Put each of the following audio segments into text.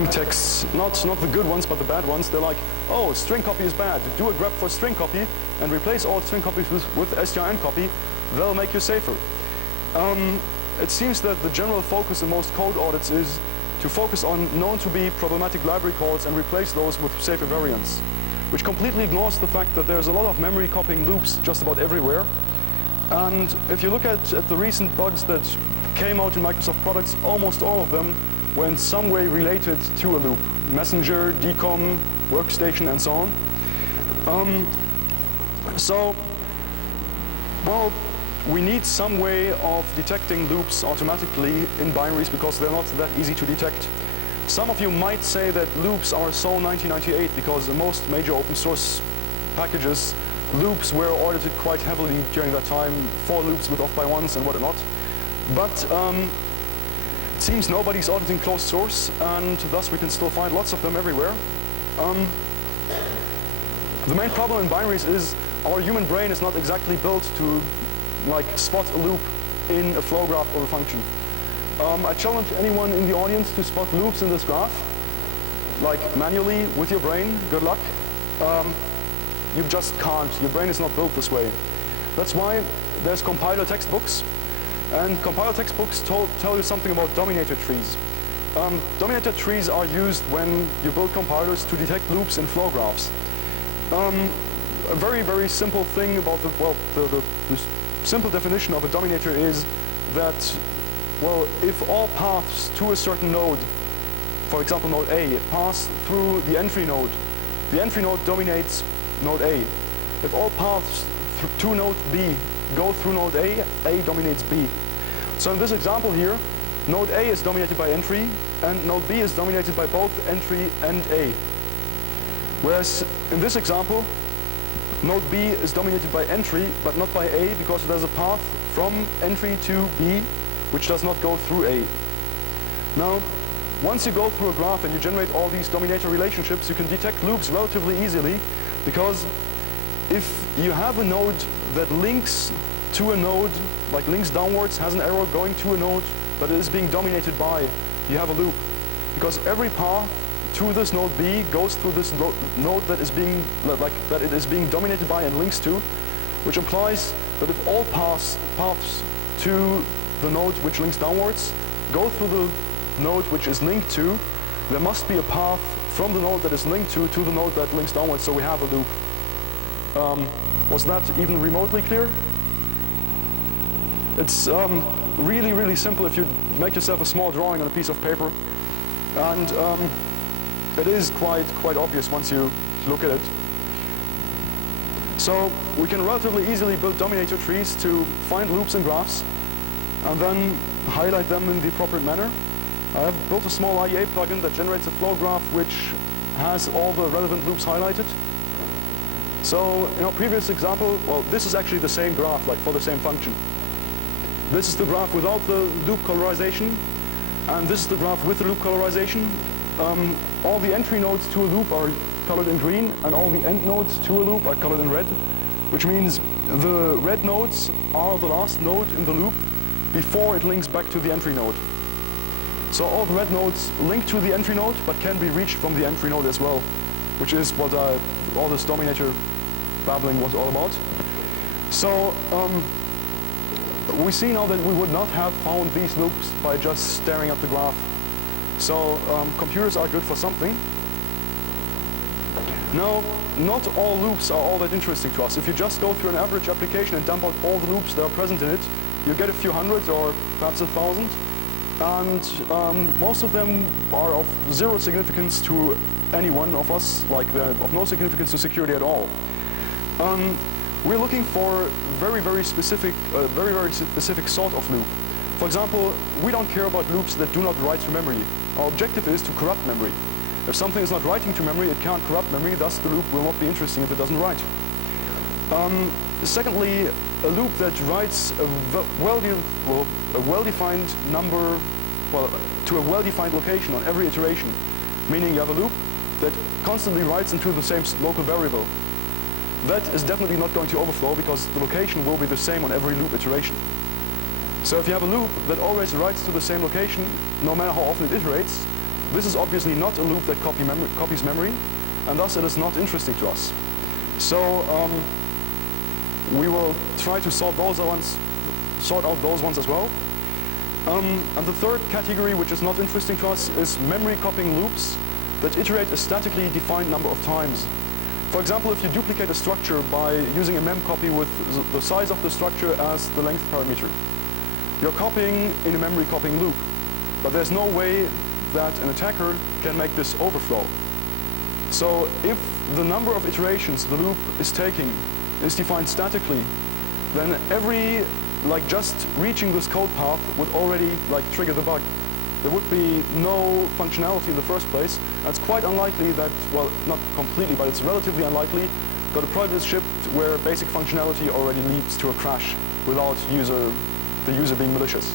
graphing texts, not the good ones, but the bad ones. They're like, oh, string copy is bad. Do a grep for string copy and replace all string copies with strn copy. They'll make you safer. It seems that the general focus in most code audits is to focus on known to be problematic library calls and replace those with safer variants, which completely ignores the fact that there's a lot of memory copying loops just about everywhere. And if you look at the recent bugs that came out in Microsoft products, almost all of them were in some way related to a loop. Messenger, DCOM, Workstation, and so on. Well, we need some way of detecting loops automatically in binaries because they're not that easy to detect. Some of you might say that loops are so 1998 because in most major open source packages, loops were audited quite heavily during that time, for loops with off by ones and whatnot. But it seems nobody's auditing closed source, and thus we can still find lots of them everywhere. The main problem in binaries is our human brain is not exactly built to spot a loop in a flow graph or a function. I challenge anyone in the audience to spot loops in this graph, manually with your brain. Good luck. You just can't. Your brain is not built this way. That's why there's compiler textbooks, and compiler textbooks tell you something about dominator trees. Dominator trees are used when you build compilers to detect loops in flow graphs. A very, very simple thing about the simple definition of a dominator is that, if all paths to a certain node, for example node A, pass through the entry node dominates node A. If all paths to node B go through node A dominates B. So in this example here, node A is dominated by entry, and node B is dominated by both entry and A. Whereas in this example, node B is dominated by entry, but not by A, because there's a path from entry to B, which does not go through A. Now, once you go through a graph and you generate all these dominator relationships, you can detect loops relatively easily, because if you have a node that links to a node, links downwards, has an arrow going to a node that is being dominated by, you have a loop. Because every path to this node B goes through this node that is being that it is being dominated by and links to, which implies that if all paths to the node which links downwards go through the node which is linked to, there must be a path from the node that is linked to the node that links downwards, so we have a loop. Was that even remotely clear? It's really, really simple if you make yourself a small drawing on a piece of paper, and it is quite obvious once you look at it. So we can relatively easily build dominator trees to find loops in graphs and then highlight them in the appropriate manner. I have built a small IEA plugin that generates a flow graph which has all the relevant loops highlighted. So in our previous example, this is actually the same graph, for the same function. This is the graph without the loop colorization, and this is the graph with the loop colorization. All the entry nodes to a loop are colored in green, and all the end nodes to a loop are colored in red, which means the red nodes are the last node in the loop before it links back to the entry node. So all the red nodes link to the entry node, but can be reached from the entry node as well, which is what all this dominator babbling was all about. So we see now that we would not have found these loops by just staring at the graph. So computers are good for something. Now, not all loops are all that interesting to us. If you just go through an average application and dump out all the loops that are present in it, you get a few hundred or perhaps 1,000. And most of them are of zero significance to any one of us, they're of no significance to security at all. We're looking for very, very specific sort of loop. For example, we don't care about loops that do not write to memory. Our objective is to corrupt memory. If something is not writing to memory, it can't corrupt memory, thus the loop will not be interesting if it doesn't write. Secondly, a loop that writes a well-defined number, to a well-defined location on every iteration, meaning you have a loop that constantly writes into the same local variable. That is definitely not going to overflow because the location will be the same on every loop iteration. So if you have a loop that always writes to the same location, no matter how often it iterates, this is obviously not a loop that copies memory, and thus it is not interesting to us. So we will try to sort out those ones as well. And the third category, which is not interesting to us, is memory copying loops that iterate a statically defined number of times. For example, if you duplicate a structure by using a mem copy with the size of the structure as the length parameter, you're copying in a memory copying loop. But there's no way that an attacker can make this overflow. So if the number of iterations the loop is taking is defined statically, then just reaching this code path would already trigger the bug. There would be no functionality in the first place, and it's quite unlikely that, well, not completely, but it's relatively unlikely that a product is shipped where basic functionality already leads to a crash without the user being malicious.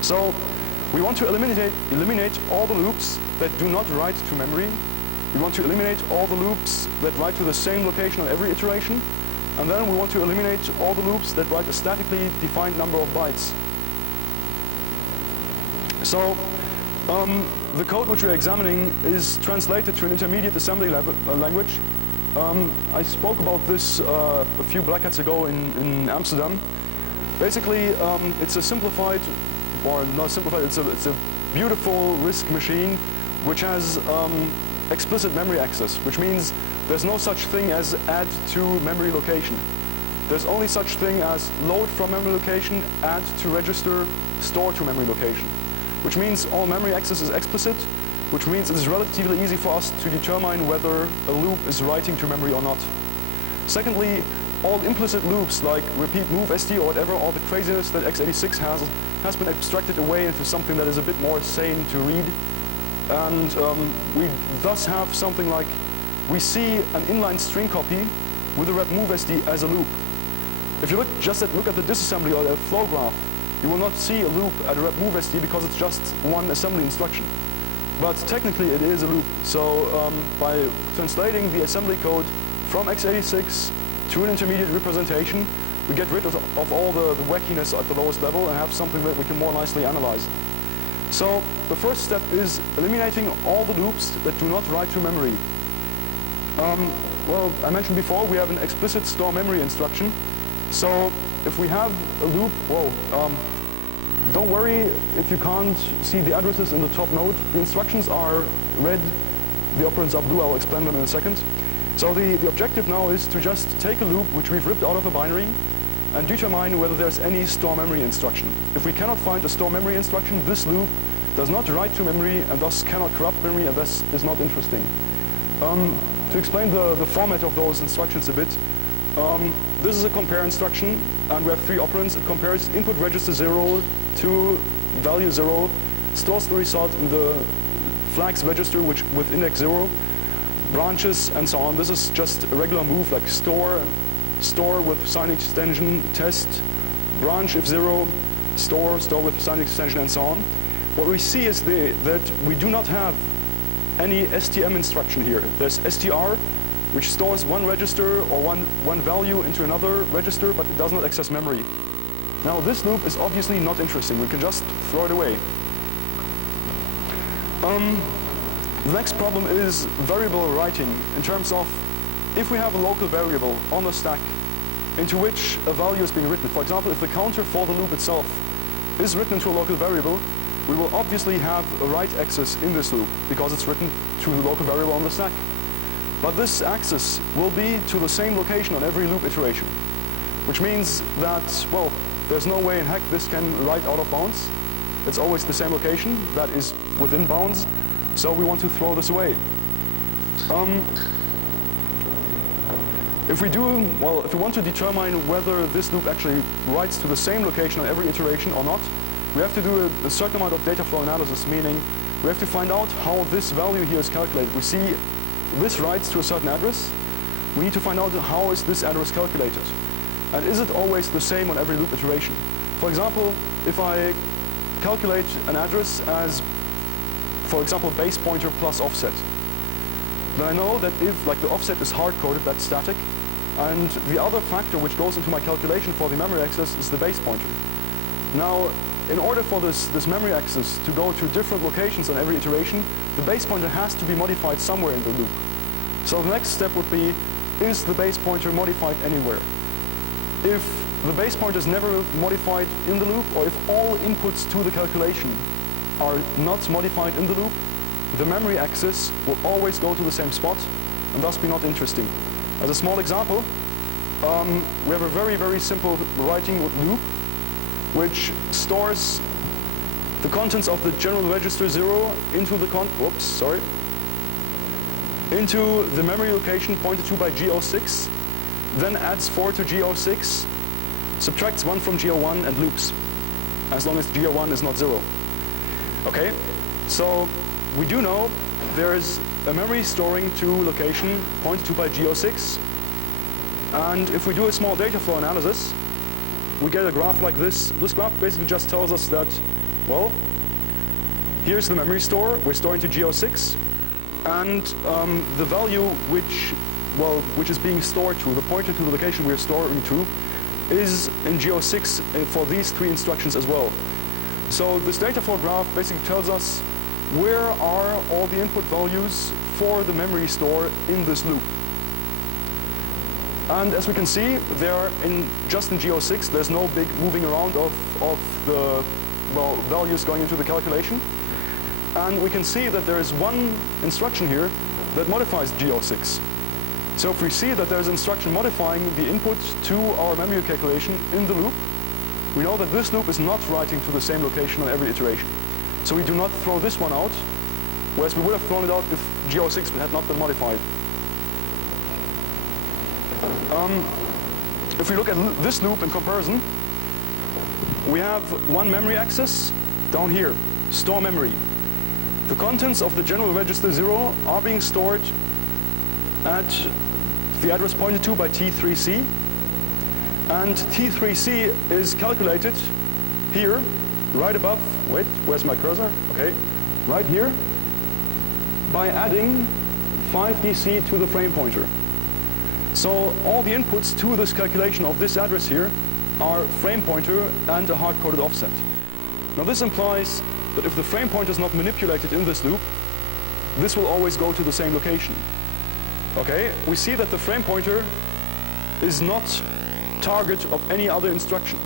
So we want to eliminate all the loops that do not write to memory. We want to eliminate all the loops that write to the same location on every iteration. And then we want to eliminate all the loops that write a statically defined number of bytes. So the code which we're examining is translated to an intermediate assembly language. I spoke about this a few black hats ago in Amsterdam. Basically, it's a simplified, or not simplified, it's a beautiful RISC machine which has explicit memory access, which means there's no such thing as add to memory location. There's only such thing as load from memory location, add to register, store to memory location. Which means all memory access is explicit, which means it is relatively easy for us to determine whether a loop is writing to memory or not. Secondly, all implicit loops like repeat move SD or whatever, all the craziness that x86 has been abstracted away into something that is a bit more sane to read. And we thus have something like, we see an inline string copy with a rep move SD as a loop. If you look at the disassembly or the flow graph, you will not see a loop at a rep move SD because it's just one assembly instruction. But technically it is a loop. So by translating the assembly code from x86 to an intermediate representation, we get rid of all the wackiness at the lowest level and have something that we can more nicely analyze. So the first step is eliminating all the loops that do not write to memory. Well, I mentioned before, we have an explicit store memory instruction. So if we have a loop, don't worry if you can't see the addresses in the top node. The instructions are red, the operands are blue. I'll explain them in a second. So the objective now is to just take a loop which we've ripped out of a binary and determine whether there's any store memory instruction. If we cannot find a store memory instruction, this loop does not write to memory and thus cannot corrupt memory, and thus is not interesting. To explain the format of those instructions a bit, this is a compare instruction, and we have 3 operands. It compares input register 0 to value 0, stores the result in the flags register with index 0, branches, and so on. This is just a regular move like store with sign extension, test, branch if 0, store with sign extension, and so on. What we see is that we do not have any STM instruction here. There's str, which stores one register or one value into another register, but it does not access memory. Now this loop is obviously not interesting. We can just throw it away. The next problem is variable writing, in terms of if we have a local variable on the stack into which a value is being written. For example, if the counter for the loop itself is written to a local variable, we will obviously have a write access in this loop because it's written to the local variable on the stack. But this access will be to the same location on every loop iteration, which means that, well, there's no way in heck this can write out of bounds. It's always the same location that is within bounds, so we want to throw this away. If we want to determine whether this loop actually writes to the same location on every iteration or not, we have to do a certain amount of data flow analysis, meaning we have to find out how this value here is calculated. We see this writes to a certain address. We need to find out how is this address calculated. And is it always the same on every loop iteration? For example, if I calculate an address as, for example, base pointer plus offset, then I know that if the offset is hard-coded, that's static, and the other factor which goes into my calculation for the memory access is the base pointer. Now, in order for this memory access to go to different locations on every iteration, the base pointer has to be modified somewhere in the loop. So the next step would be, is the base pointer modified anywhere? If the base pointer is never modified in the loop, or if all inputs to the calculation are not modified in the loop, the memory access will always go to the same spot and thus be not interesting. As a small example, we have a very, very simple writing loop which stores the contents of the general register 0 into the into the memory location pointed to by G06, then adds 4 to G06, subtracts 1 from G01 and loops, as long as G01 is not 0. Okay, so we do know there is a memory storing to location pointed to by G06, and if we do a small data flow analysis, we get a graph like this. This graph basically just tells us that, well, here's the memory store, we're storing to G06, and the value which is being stored to, the pointer to the location we're storing to, is in G06 for these 3 instructions as well. So this data flow graph basically tells us where are all the input values for the memory store in this loop. And as we can see, just in G06, there's no big moving around of the values going into the calculation. And we can see that there is one instruction here that modifies G06. So if we see that there's an instruction modifying the input to our memory calculation in the loop, we know that this loop is not writing to the same location on every iteration. So we do not throw this one out, whereas we would have thrown it out if G06 had not been modified. If we look at this loop in comparison, we have one memory access down here, store memory. The contents of the general register 0 are being stored at the address pointed to by T3C, and T3C is calculated here, right above, wait, where's my cursor? Okay, right here, by adding 5DC to the frame pointer. So all the inputs to this calculation of this address here are frame pointer and a hard-coded offset. Now this implies that if the frame pointer is not manipulated in this loop, this will always go to the same location. Okay, we see that the frame pointer is not target of any other instruction.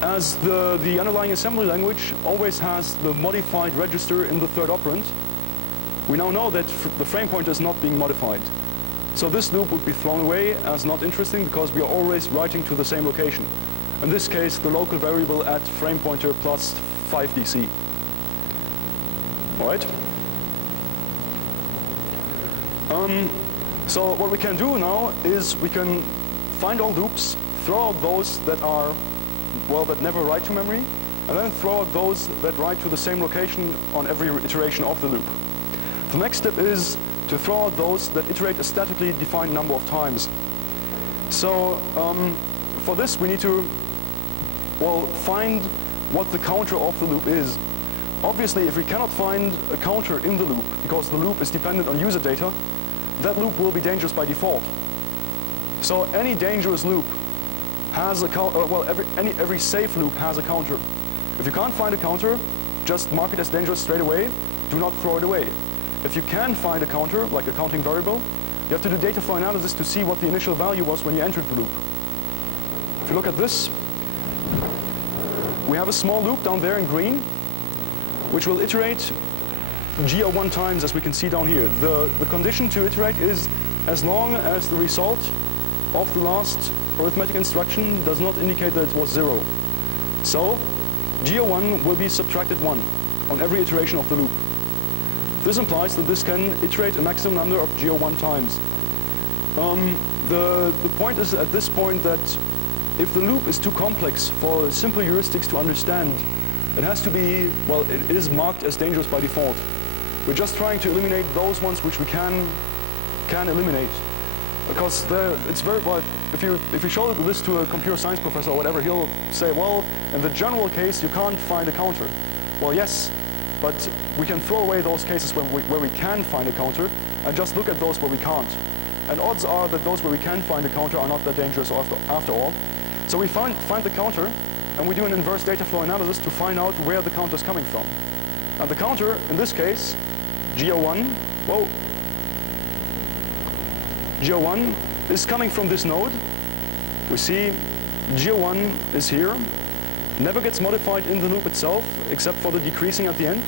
As the underlying assembly language always has the modified register in the third operand, we now know that the frame pointer is not being modified. So this loop would be thrown away as not interesting because we are always writing to the same location. In this case, the local variable at frame pointer plus 5DC. All right? So what we can do now is we can find all loops, throw out those that are, that never write to memory, and then throw out those that write to the same location on every iteration of the loop. The next step is to throw out those that iterate a statically defined number of times. So for this we need to find what the counter of the loop is. Obviously, if we cannot find a counter in the loop because the loop is dependent on user data, that loop will be dangerous by default. So any dangerous loop has a counter, every safe loop has a counter. If you can't find a counter, just mark it as dangerous straight away, do not throw it away. If you can find a counter, like a counting variable, you have to do data flow analysis to see what the initial value was when you entered the loop. If you look at this, we have a small loop down there in green, which will iterate G01 times, as we can see down here. The condition to iterate is as long as the result of the last arithmetic instruction does not indicate that it was 0. So G01 will be subtracted 1 on every iteration of the loop. This implies that this can iterate a maximum number of G01 times. The point is at this point that if the loop is too complex for simple heuristics to understand, it has to be, it is marked as dangerous by default. We're just trying to eliminate those ones which we can eliminate. Because it's very, if you show this to a computer science professor or whatever, he'll say, in the general case, you can't find a counter. Well, yes, but we can throw away those cases where we can find a counter and just look at those where we can't. And odds are that those where we can find a counter are not that dangerous after all. So we find the counter, and we do an inverse data flow analysis to find out where the counter is coming from. And the counter, in this case, G01, whoa, G01 is coming from this node. We see G01 is here, never gets modified in the loop itself, except for the decreasing at the end.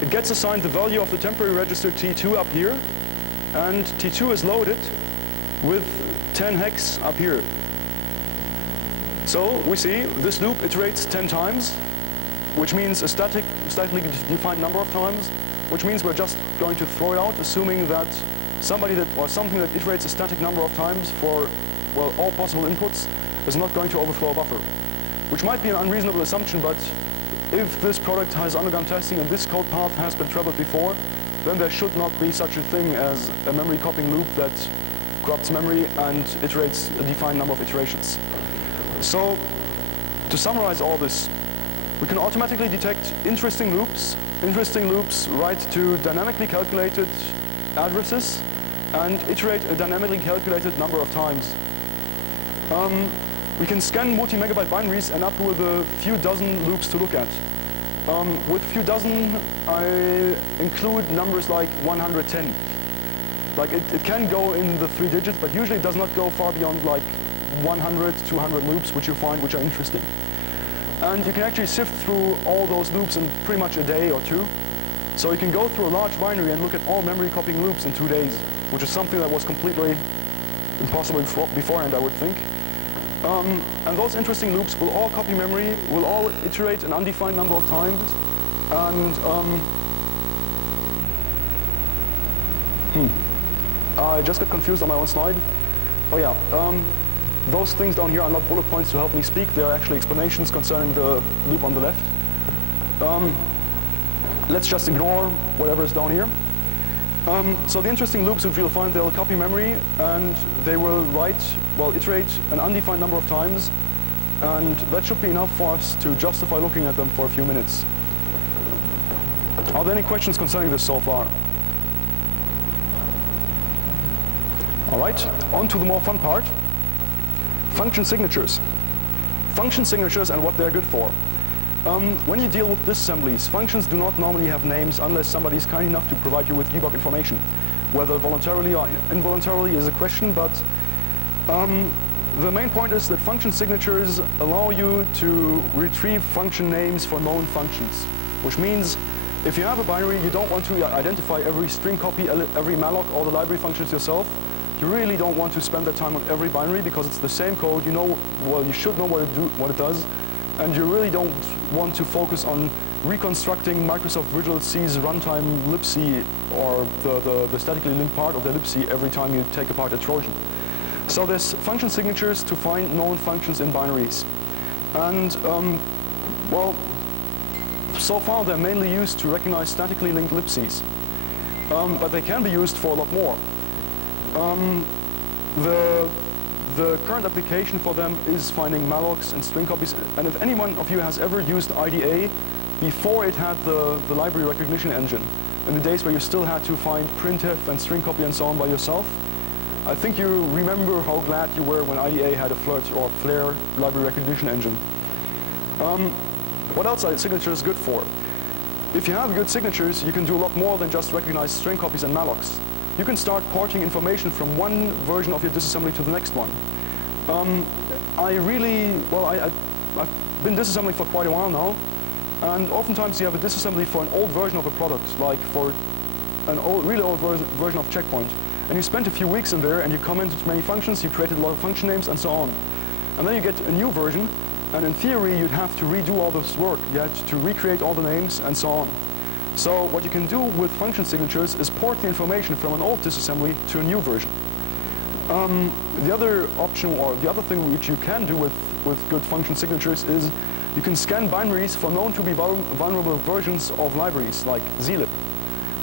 It gets assigned the value of the temporary register T2 up here, and T2 is loaded with 10 hex up here. So we see this loop iterates 10 times, which means a statically defined number of times, which means we're just going to throw it out, assuming that something that iterates a static number of times for, well, all possible inputs is not going to overflow a buffer, which might be an unreasonable assumption, but if this product has undergone testing and this code path has been traveled before, then there should not be such a thing as a memory copying loop that corrupts memory and iterates a defined number of iterations. So, to summarize all this, we can automatically detect interesting loops write to dynamically calculated addresses and iterate a dynamically calculated number of times. We can scan multi-megabyte binaries and up with a few dozen loops to look at. With a few dozen, I include numbers like 110. Like it can go in the 3 digits, but usually it does not go far beyond like 100, 200 loops, which you find which are interesting. And you can actually sift through all those loops in pretty much a day or two. So you can go through a large binary and look at all memory copying loops in 2 days, which is something that was completely impossible beforehand, I would think. And those interesting loops will all copy memory, will all iterate an undefined number of times, and I just got confused on my own slide. Oh yeah, those things down here are not bullet points to help me speak, they are actually explanations concerning the loop on the left. Let's just ignore whatever is down here. So the interesting loops, which you'll find, they'll copy memory and they will iterate an undefined number of times, and that should be enough for us to justify looking at them for a few minutes. Are there any questions concerning this so far? All right, on to the more fun part. Function signatures. Function signatures and what they're good for. When you deal with disassemblies, functions do not normally have names unless somebody is kind enough to provide you with debug information. Whether voluntarily or involuntarily is a question, but the main point is that function signatures allow you to retrieve function names for known functions, which means if you have a binary, you don't want to identify every string copy, every malloc, all the library functions yourself. You really don't want to spend that time on every binary because it's the same code. You know, well, you should know what it does, and you really don't want to focus on reconstructing Microsoft Visual C's runtime libc or the statically linked part of the libc every time you take apart a Trojan. So there's function signatures to find known functions in binaries, and well, so far they're mainly used to recognize statically linked libcs, but they can be used for a lot more. The current application for them is finding mallocs and string copies, and if any one of you has ever used IDA before it had the library recognition engine, in the days where you still had to find printf and string copy and so on by yourself, I think you remember how glad you were when IDA had a FLIRT or FLAIR library recognition engine. What else are signatures good for? If you have good signatures, you can do a lot more than just recognize string copies and mallocs. You can start porting information from one version of your disassembly to the next one. I've been disassembling for quite a while now, and oftentimes you have a disassembly for an old version of a product, like for an really old version of Checkpoint. And you spent a few weeks in there and you commented many functions, you created a lot of function names and so on. And then you get a new version, and in theory you'd have to redo all this work. You had to recreate all the names and so on. So what you can do with function signatures is port the information from an old disassembly to a new version. The other option, or the other thing which you can do with good function signatures, is you can scan binaries for known to be vulnerable versions of libraries, like zlib.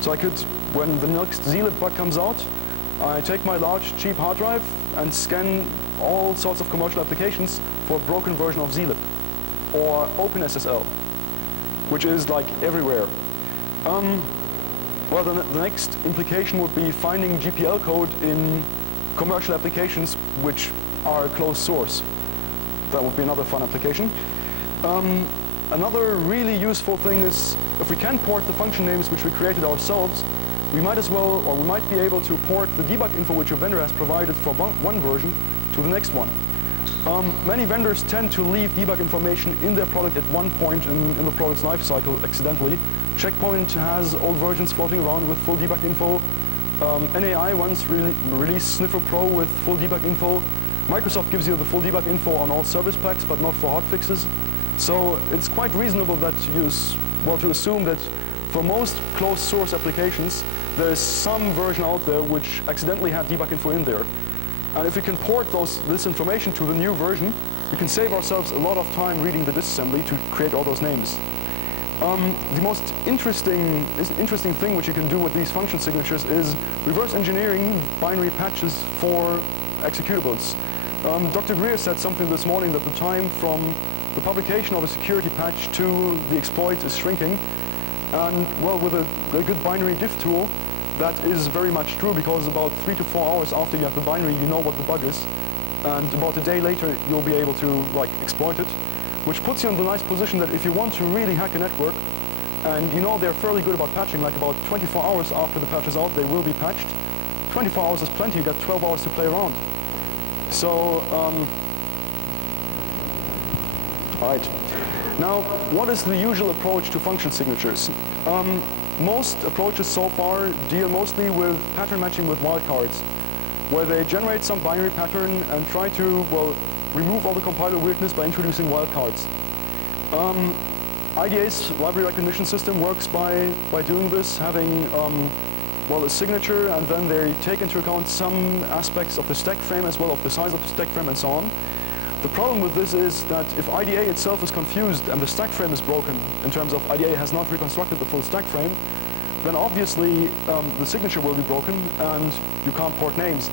So I could, when the next zlib bug comes out, I take my large, cheap hard drive and scan all sorts of commercial applications for a broken version of zlib, or OpenSSL, which is like everywhere. Well, the next implication would be finding GPL code in commercial applications which are closed source. That would be another fun application. Another really useful thing is if we can port the function names which we created ourselves, we might as well, or we might be able to port the debug info which your vendor has provided for one version to the next one. Many vendors tend to leave debug information in their product at one point in the product's life cycle accidentally. Checkpoint has old versions floating around with full debug info. NAI once released Sniffer Pro with full debug info. Microsoft gives you the full debug info on all service packs, but not for hotfixes. So it's quite reasonable that to assume that for most closed source applications, there is some version out there which accidentally had debug info in there. And if we can port this information to the new version, we can save ourselves a lot of time reading the disassembly to create all those names. The most interesting thing which you can do with these function signatures is reverse engineering binary patches for executables. Dr. Greer said something this morning that the time from the publication of a security patch to the exploit is shrinking. And well, with a good binary diff tool, that is very much true, because about 3 to 4 hours after you have the binary, you know what the bug is. And about a day later, you'll be able to exploit it, which puts you in the nice position that if you want to really hack a network, and you know they're fairly good about patching, like about 24 hours after the patch is out, they will be patched. 24 hours is plenty, you got 12 hours to play around. So, right. Now, what is the usual approach to function signatures? Most approaches so far deal mostly with pattern matching with wildcards, where they generate some binary pattern and try to, well, remove all the compiler weirdness by introducing wildcards. IDA's library recognition system works by doing this, having well, a signature, and then they take into account some aspects of the stack frame as well, of the size of the stack frame and so on. The problem with this is that if IDA itself is confused and the stack frame is broken, in terms of IDA has not reconstructed the full stack frame, then obviously the signature will be broken and you can't port names.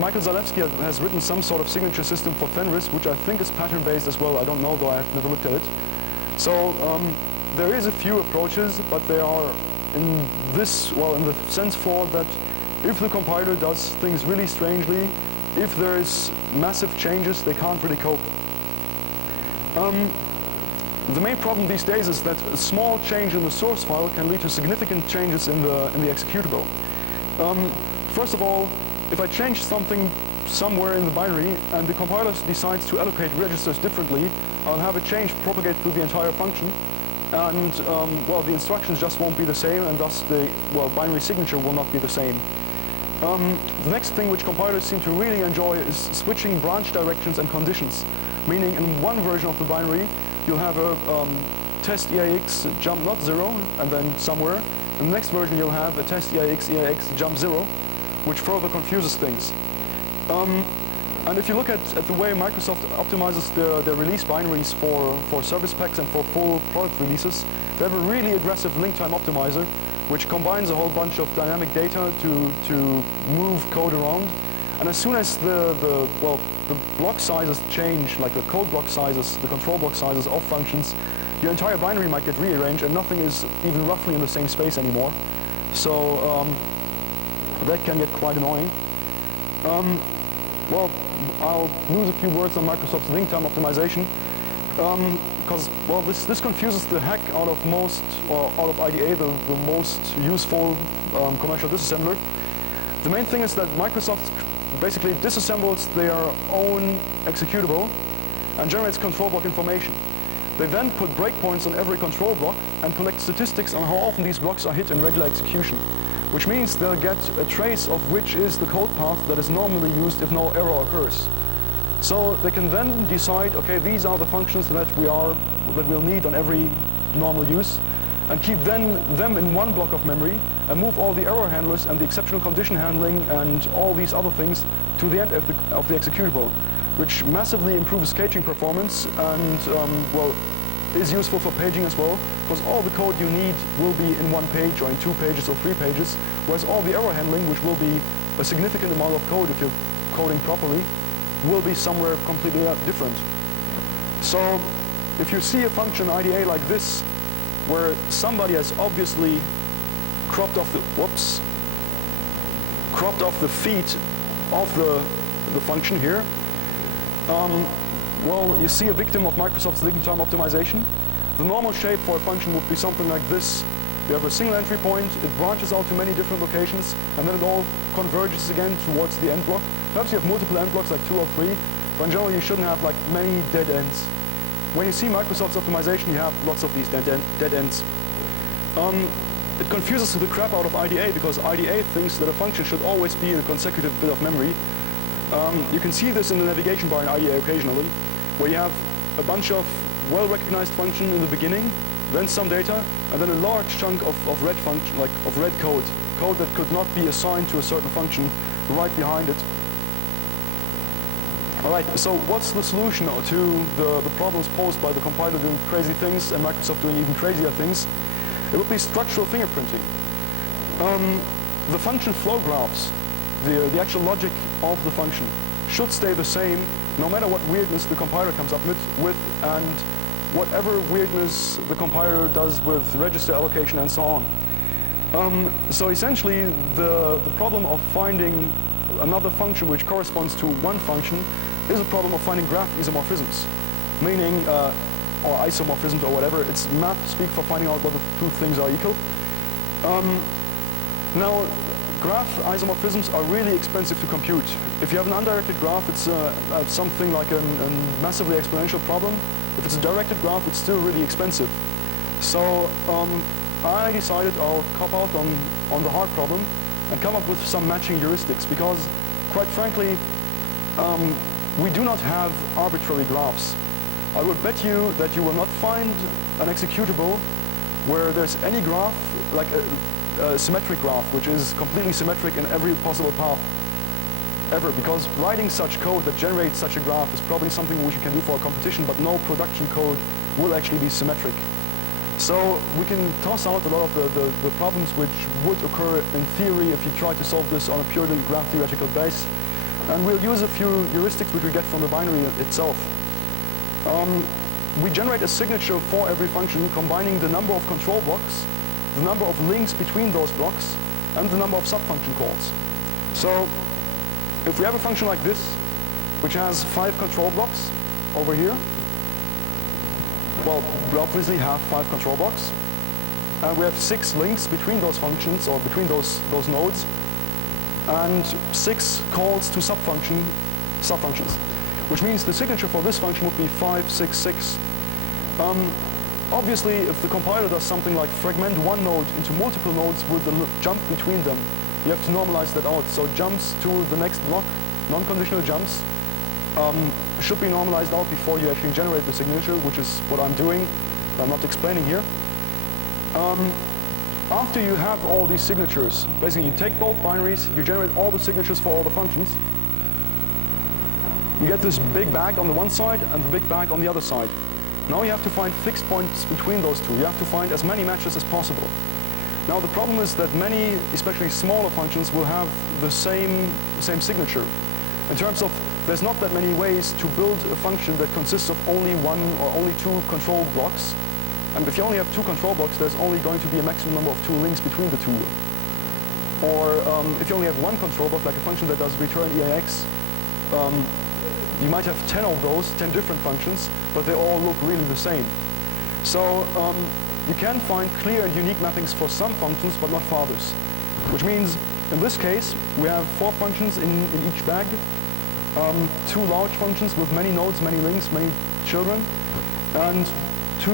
Michael Zalewski has written some sort of signature system for Fenris, which I think is pattern-based as well. I don't know, though I've never looked at it. So there is a few approaches, but they are in the sense for that if the compiler does things really strangely, if there is massive changes, they can't really cope. The main problem these days is that a small change in the source file can lead to significant changes in the executable. First of all, if I change something somewhere in the binary and the compiler decides to allocate registers differently, I'll have a change propagate through the entire function, and well, the instructions just won't be the same, and thus the binary signature will not be the same. The next thing which compilers seem to really enjoy is switching branch directions and conditions, meaning in one version of the binary you'll have a test EAX jump not 0 and then somewhere. In the next version you'll have a test EAX jump 0, which further confuses things. And if you look at the way Microsoft optimizes their release binaries for service packs and for full product releases, they have a really aggressive link time optimizer, which combines a whole bunch of dynamic data to move code around. And as soon as the block sizes change, like the code block sizes, the control block sizes of functions, your entire binary might get rearranged and nothing is even roughly in the same space anymore. So that can get quite annoying. Well, I'll lose a few words on Microsoft's link time optimization, because well, this confuses the heck out of IDA, the most useful commercial disassembler. The main thing is that Microsoft basically disassembles their own executable and generates control block information. They then put breakpoints on every control block and collect statistics on how often these blocks are hit in regular execution, which means they'll get a trace of which is the code path that is normally used if no error occurs. So they can then decide, okay, these are the functions that we'll need on every normal use, and keep them in one block of memory and move all the error handlers and the exceptional condition handling and all these other things to the end of the executable, which massively improves caching performance and well, is useful for paging as well, because all the code you need will be in one page or in 2 pages or 3 pages, whereas all the error handling, which will be a significant amount of code if you're coding properly, will be somewhere completely different. So if you see a function IDA like this, where somebody has obviously cropped off the feet of the function here, well, you see a victim of Microsoft's link time optimization. the normal shape for a function would be something like this. You have a single entry point, it branches out to many different locations, and then it all converges again towards the end block. Perhaps you have multiple end blocks, like 2 or 3, but in general you shouldn't have like many dead ends. When you see Microsoft's optimization, you have lots of these dead ends. It confuses the crap out of IDA, because IDA thinks that a function should always be in a consecutive bit of memory. You can see this in the navigation bar in IDA occasionally, where you have a bunch of well-recognized functions in the beginning, then some data, and then a large chunk of red function, like of red code that could not be assigned to a certain function right behind it. All right, so what's the solution to the problems posed by the compiler doing crazy things and Microsoft doing even crazier things? It would be structural fingerprinting. The function flow graphs, the actual logic of the function, should stay the same no matter what weirdness the compiler comes up with and whatever weirdness the compiler does with register allocation and so on. So essentially, the problem of finding another function which corresponds to one function is a problem of finding graph isomorphisms, meaning, or isomorphisms or whatever. It's map speak for finding out whether two things are equal. Now, graph isomorphisms are really expensive to compute. If you have an undirected graph, it's something like a massively exponential problem. If it's a directed graph, it's still really expensive. So I decided I'll cop out on the hard problem and come up with some matching heuristics, because quite frankly, we do not have arbitrary graphs. I would bet you that you will not find an executable where there's any graph, like a symmetric graph, which is completely symmetric in every possible path ever, because writing such code that generates such a graph is probably something which you can do for a competition, but no production code will actually be symmetric. So we can toss out a lot of the problems which would occur in theory if you try to solve this on a purely graph theoretical base. And we'll use a few heuristics which we get from the binary itself. We generate a signature for every function combining the number of control blocks, the number of links between those blocks, and the number of subfunction calls. So if we have a function like this, which has 5 control blocks over here, well, we obviously have 5 control blocks, and we have 6 links between those functions, or between those nodes, and 6 calls to subfunctions, which means the signature for this function would be 5, 6, 6. Obviously, if the compiler does something like fragment one node into multiple nodes with a jump between them, you have to normalize that out. So jumps to the next block, non-conditional jumps, should be normalized out before you actually generate the signature, which is what I'm doing. I'm not explaining here. After you have all these signatures, basically you take both binaries, you generate all the signatures for all the functions. You get this big bag on the one side and the big bag on the other side. Now you have to find fixed points between those two. You have to find as many matches as possible. Now the problem is that many, especially smaller functions, will have the same signature. In terms of, there's not that many ways to build a function that consists of only one or only 2 control blocks. And if you only have 2 control blocks, there's only going to be a maximum number of 2 links between the 2. Or if you only have 1 control block, like a function that does return EAX, you might have 10 of those, 10 different functions, but they all look really the same. So you can find clear and unique mappings for some functions, but not for others. Which means, in this case, we have 4 functions in each bag, 2 large functions with many nodes, many links, many children, and 2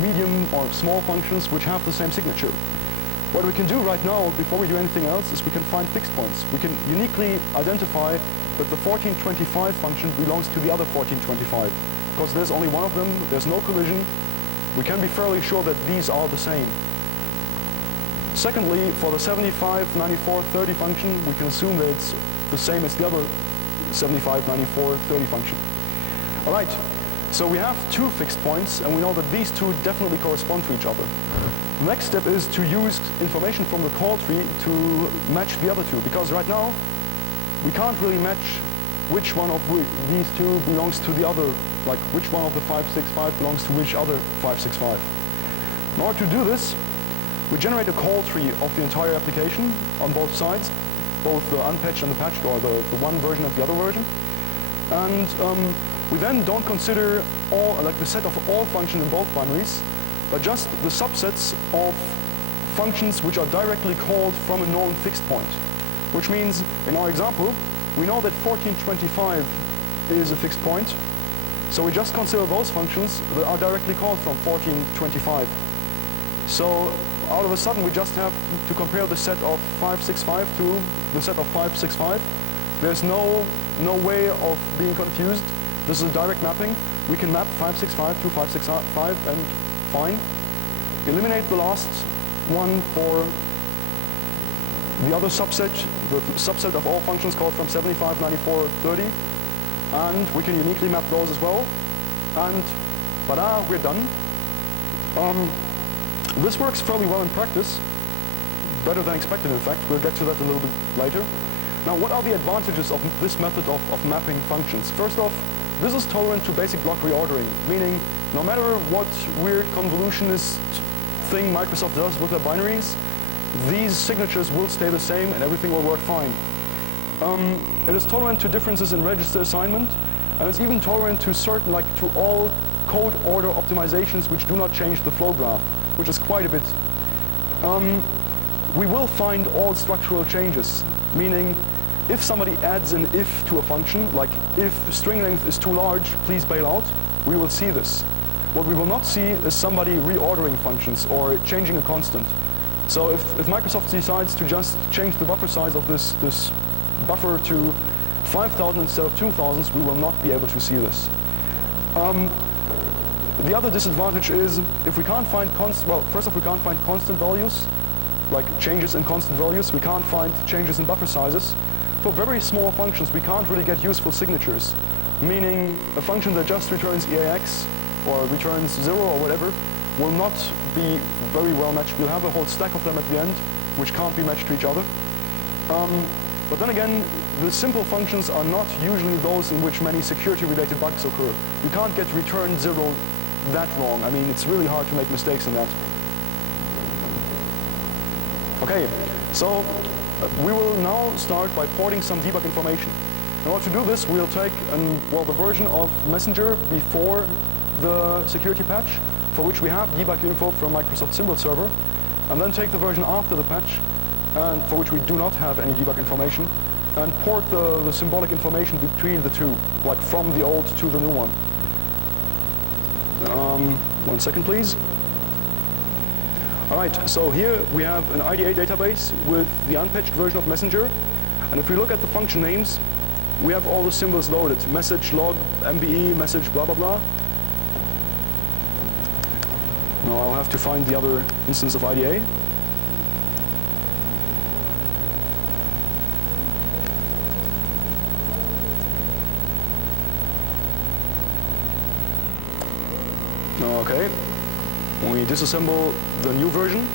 medium or small functions which have the same signature. What we can do right now, before we do anything else, is we can find fixed points. We can uniquely identify that the 1425 function belongs to the other 1425. Because there's only one of them, there's no collision, we can be fairly sure that these are the same. Secondly, for the 75, 94, 30 function, we can assume that it's the same as the other 75, 94, 30 function. All right. So we have 2 fixed points, and we know that these 2 definitely correspond to each other. The next step is to use information from the call tree to match the other 2, because right now we can't really match which one of these 2 belongs to the other, like which one of the 565 belongs to which other 565. In order to do this, we generate a call tree of the entire application on both sides, both the unpatched and the patched, or the one version and the other version. And we then don't consider all, like the set of all functions in both binaries, but just the subsets of functions which are directly called from a known fixed point. Which means, in our example, we know that 1425 is a fixed point, so we just consider those functions that are directly called from 1425. So out of a sudden we just have to compare the set of 565 to the set of 565. There's no way of being confused. This is a direct mapping. We can map 565 to 565 and fine. Eliminate the last one for the other subset, the subset of all functions called from 75, 94, 30. And we can uniquely map those as well. And ta-da, we're done. This works fairly well in practice, better than expected in fact. We'll get to that a little bit later. Now, what are the advantages of this method of mapping functions? First off, this is tolerant to basic block reordering, meaning no matter what weird convolutionist thing Microsoft does with their binaries, these signatures will stay the same and everything will work fine. It is tolerant to differences in register assignment, and it's even tolerant to certain, like to all code order optimizations which do not change the flow graph, which is quite a bit. We will find all structural changes, meaning if somebody adds an if to a function, like if string length is too large, please bail out, we will see this. What we will not see is somebody reordering functions or changing a constant. So if Microsoft decides to just change the buffer size of this buffer to 5,000 instead of 2,000, we will not be able to see this. The other disadvantage is if we can't find first off, we can't find constant values, like changes in constant values. We can't find changes in buffer sizes. For very small functions, we can't really get useful signatures, meaning a function that just returns EAX or returns 0 or whatever will not be very well matched. We'll have a whole stack of them at the end, which can't be matched to each other. But then again, the simple functions are not usually those in which many security-related bugs occur. You can't get return 0 that wrong. I mean, it's really hard to make mistakes in that. Okay, so we will now start by porting some debug information. In order to do this, we'll take the version of Messenger before the security patch, for which we have debug info from Microsoft Symbol Server, and then take the version after the patch, and for which we do not have any debug information, and port the symbolic information between the two, like from the old to the new one. 1 second, please. All right, so here we have an IDA database with the unpatched version of Messenger, and if we look at the function names, we have all the symbols loaded: message, log, MBE, message, blah blah blah. Now I'll have to find the other instance of IDA. Okay, we disassemble the new version.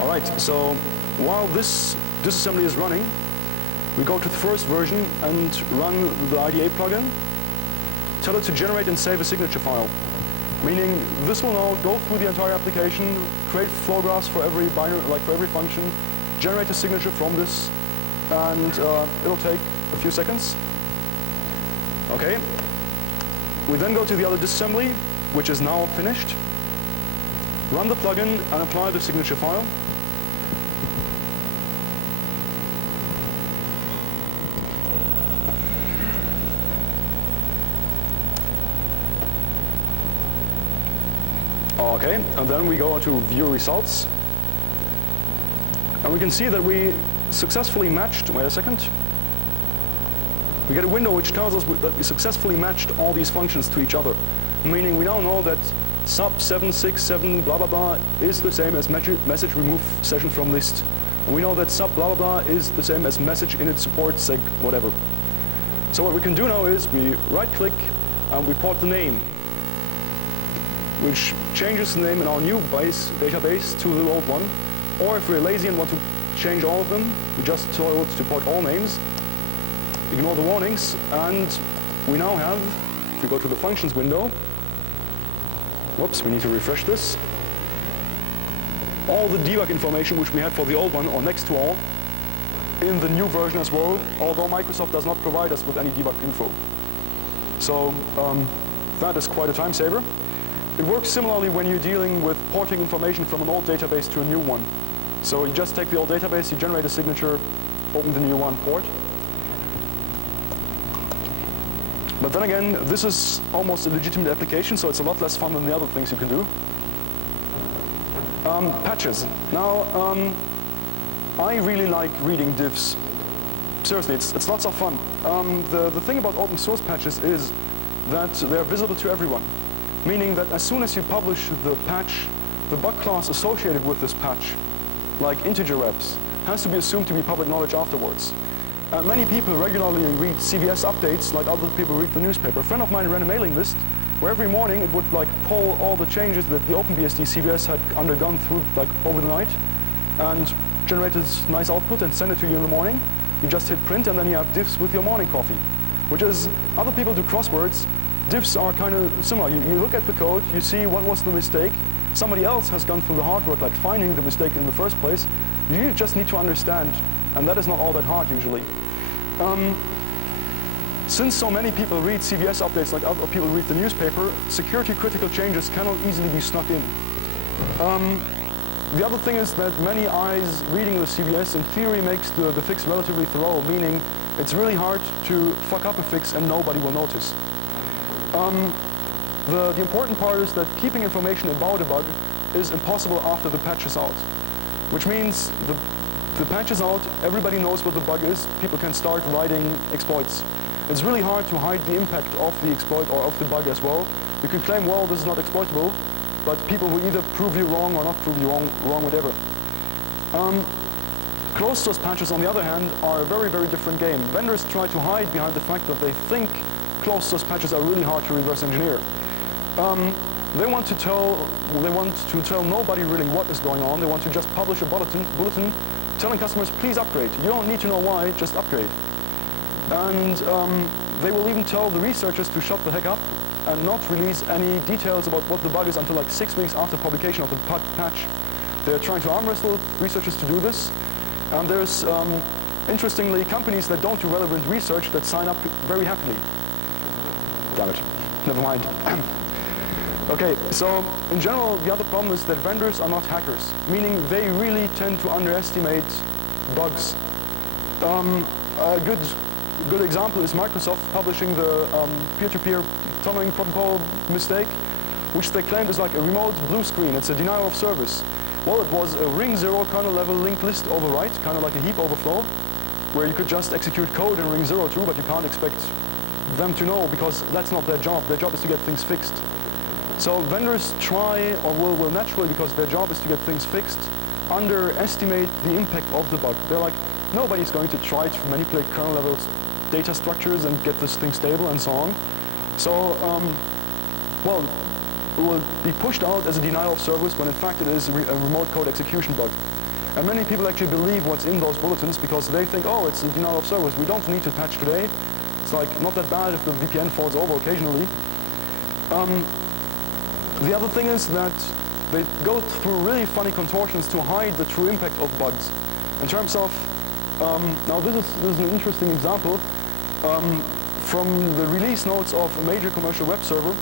All right, so while this disassembly is running, we go to the first version and run the IDA plugin. Tell it to generate and save a signature file, meaning this will now go through the entire application, create flow graphs for every binary, like for every function, generate a signature from this, and it'll take a few seconds. Okay. We then go to the other disassembly, which is now finished. Run the plugin and apply the signature file. Okay, and then we go to view results. And we can see that we successfully matched, wait a second. We get a window which tells us that we successfully matched all these functions to each other, meaning we now know that sub 767 blah blah blah is the same as message remove session from list. And we know that sub blah blah blah is the same as message init support seg whatever. So what we can do now is we right click and we port the name, which changes the name in our new base database to the old one. Or if we're lazy and want to change all of them, we just tell it to port all names. Ignore the warnings, and we now have, if we go to the functions window, whoops, we need to refresh this, all the debug information which we had for the old one, or next to all, in the new version as well, although Microsoft does not provide us with any debug info. So that is quite a time saver. It works similarly when you're dealing with porting information from an old database to a new one. So you just take the old database, you generate a signature, open the new one, port. But then again, this is almost a legitimate application, so it's a lot less fun than the other things you can do. Patches. Now, I really like reading diffs. Seriously, it's lots of fun. The thing about open source patches is that they're visible to everyone, meaning that as soon as you publish the patch, the bug class associated with this patch, like integer reps, has to be assumed to be public knowledge afterwards. Many people regularly read CVS updates like other people read the newspaper. A friend of mine ran a mailing list where every morning it would like pull all the changes that the OpenBSD CVS had undergone through like over the night and generated nice output and send it to you in the morning. You just hit print and then you have diffs with your morning coffee, which is, other people do crosswords. Diffs are kind of similar. You look at the code, you see what was the mistake. Somebody else has gone through the hard work like finding the mistake in the first place. You just need to understand, and that is not all that hard usually. Since so many people read CVS updates like other people read the newspaper, security critical changes cannot easily be snuck in. The other thing is that many eyes reading the CVS in theory makes the fix relatively thorough, meaning it's really hard to fuck up a fix and nobody will notice. The important part is that keeping information about a bug is impossible after the patch is out, which means the patch is out, everybody knows what the bug is, people can start writing exploits. It's really hard to hide the impact of the exploit or of the bug as well. You can claim, well, this is not exploitable, but people will either prove you wrong or not prove you wrong whatever. Closed source patches, on the other hand, are a very, very different game. Vendors try to hide behind the fact that they think closed source patches are really hard to reverse engineer. They want to tell nobody really what is going on. They want to just publish a bulletin telling customers, please upgrade. You don't need to know why, just upgrade. And they will even tell the researchers to shut the heck up and not release any details about what the bug is until like 6 weeks after publication of the patch. They're trying to arm wrestle researchers to do this. And there's, interestingly, companies that don't do relevant research that sign up very happily. Damn it, never mind. Okay, so in general, the other problem is that vendors are not hackers, meaning they really tend to underestimate bugs. A good example is Microsoft publishing the peer-to-peer tunneling protocol mistake, which they claimed is like a remote blue screen. It's a denial of service. Well, it was a ring 0 kernel level linked list overwrite, kind of like a heap overflow, where you could just execute code in ring 0 too, but you can't expect them to know because that's not their job. Their job is to get things fixed. So vendors try, or will naturally, because their job is to get things fixed, underestimate the impact of the bug. They're like, nobody's going to try to manipulate kernel level data structures and get this thing stable and so on. So, well, it will be pushed out as a denial of service when in fact it is a remote code execution bug. And many people actually believe what's in those bulletins because they think, oh, it's a denial of service. We don't need to patch today. It's like not that bad if the VPN falls over occasionally. The other thing is that they go through really funny contortions to hide the true impact of bugs. In terms of, now this is an interesting example. From the release notes of a major commercial web server,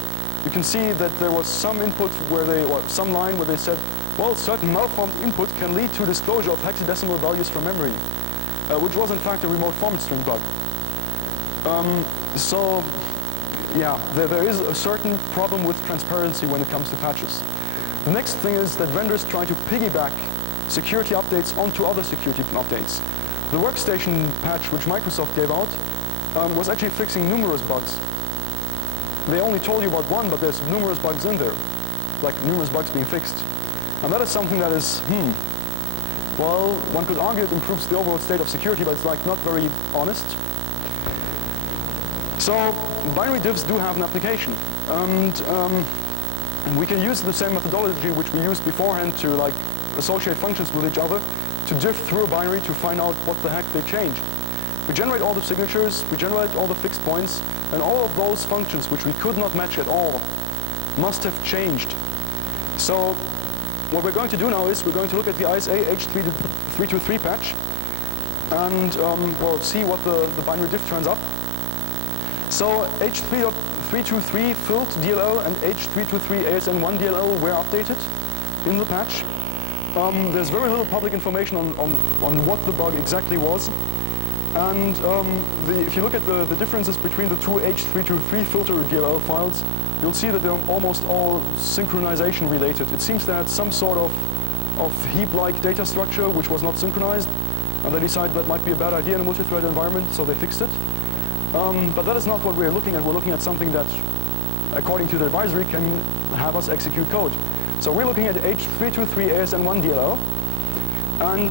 you can see that there was some input where some line where they said, well, certain malformed input can lead to disclosure of hexadecimal values from memory, which was in fact a remote format string bug. So, yeah, there is a certain problem with transparency when it comes to patches. The next thing is that vendors try to piggyback security updates onto other security updates. The workstation patch which Microsoft gave out was actually fixing numerous bugs. They only told you about one, but there's numerous bugs in there, like numerous bugs being fixed. And that is something that is, well, one could argue it improves the overall state of security, but it's like not very honest. So binary diffs do have an application, and we can use the same methodology which we used beforehand to like associate functions with each other to diff through a binary to find out what the heck they changed. We generate all the signatures, we generate all the fixed points, and all of those functions which we could not match at all must have changed. So what we're going to do now is we're going to look at the ISA H323 patch and well, see what the binary diff turns up. So H3 H323 filled DLL and H323 ASN1 DLL were updated in the patch. There's very little public information on what the bug exactly was. And if you look at the differences between the two H323 filter DLL files, you'll see that they're almost all synchronization related. It seems they had some sort of heap-like data structure which was not synchronized, and they decided that might be a bad idea in a multi-thread environment, so they fixed it. But that is not what we're looking at. We're looking at something that, according to the advisory, can have us execute code. So we're looking at H323 ASN1 DLL, and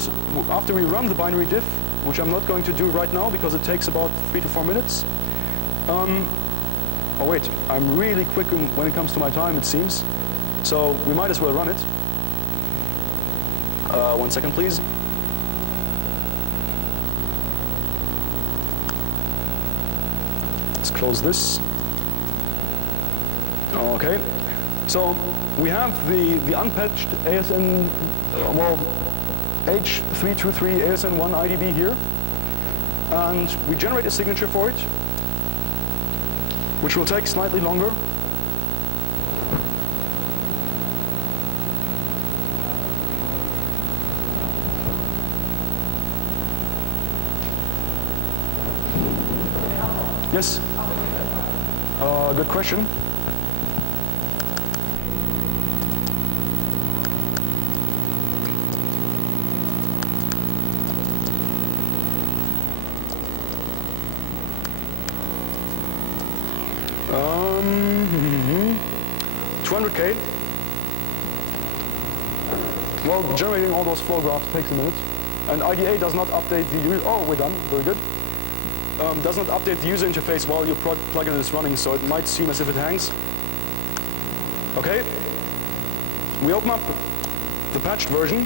after we run the binary diff, which I'm not going to do right now because it takes about 3 to 4 minutes. Oh wait, I'm really quick when it comes to my time, it seems. So we might as well run it. 1 second, please. Let's close this. Okay. So we have the unpatched ASN, H323 ASN1 IDB here, and we generate a signature for it, which will take slightly longer. Yes? Good question. Mm-hmm. 200K. Well, generating all those flow graphs takes a minute. And IDA does not update the user. Oh, we're done. Very good. Does not update the user interface while your plugin is running, so it might seem as if it hangs. Okay. We open up the patched version.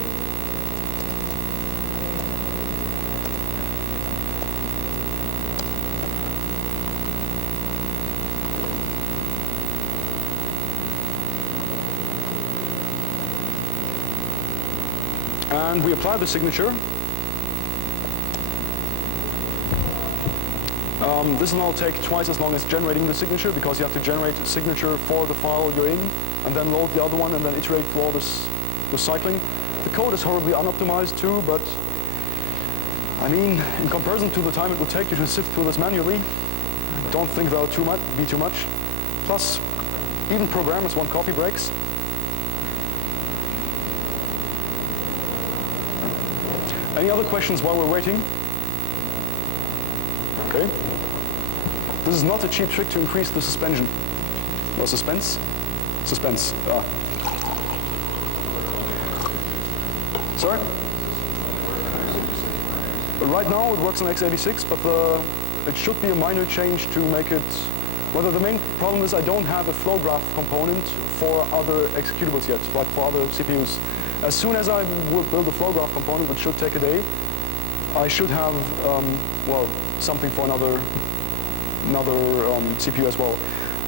And we apply the signature. This will now take twice as long as generating the signature, because you have to generate a signature for the file you're in, and then load the other one, and then iterate through all this cycling. The code is horribly unoptimized too, but I mean, in comparison to the time it would take you to sift through this manually, I don't think that'll be too much. Plus, even programmers want coffee breaks. Any other questions while we're waiting? Okay. This is not a cheap trick to increase the suspension. Or suspense? Suspense. Ah. Sorry? Right now it works on x86, but it should be a minor change to make it... Well, the main problem is I don't have a flow graph component for other executables yet, like for other CPUs. As soon as I will build a flow graph component, which should take a day, I should have, well, something for another CPU as well.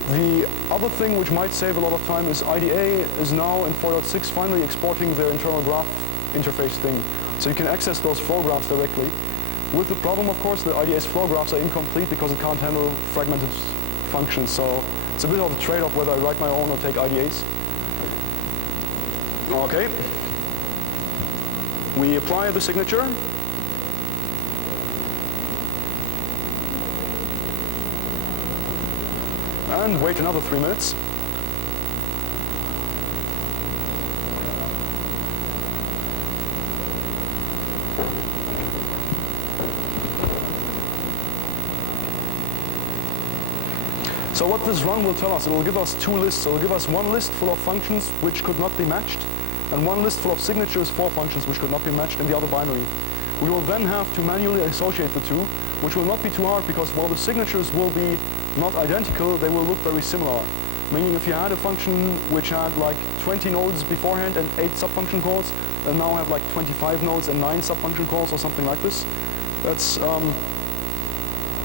The other thing which might save a lot of time is IDA is now in 4.6 finally exporting their internal graph interface thing. So you can access those flow graphs directly. With the problem, of course, that IDA's flow graphs are incomplete because it can't handle fragmented functions. So it's a bit of a trade-off whether I write my own or take IDA's. Okay. We apply the signature. And wait another 3 minutes. So what this run will tell us, it will give us two lists. It will give us one list full of functions which could not be matched, and one list full of signatures for functions which could not be matched in the other binary. We will then have to manually associate the two, which will not be too hard because while the signatures will be not identical, they will look very similar. Meaning if you had a function which had like 20 nodes beforehand and 8 subfunction calls, and now have like 25 nodes and 9 subfunction calls or something like this. That's,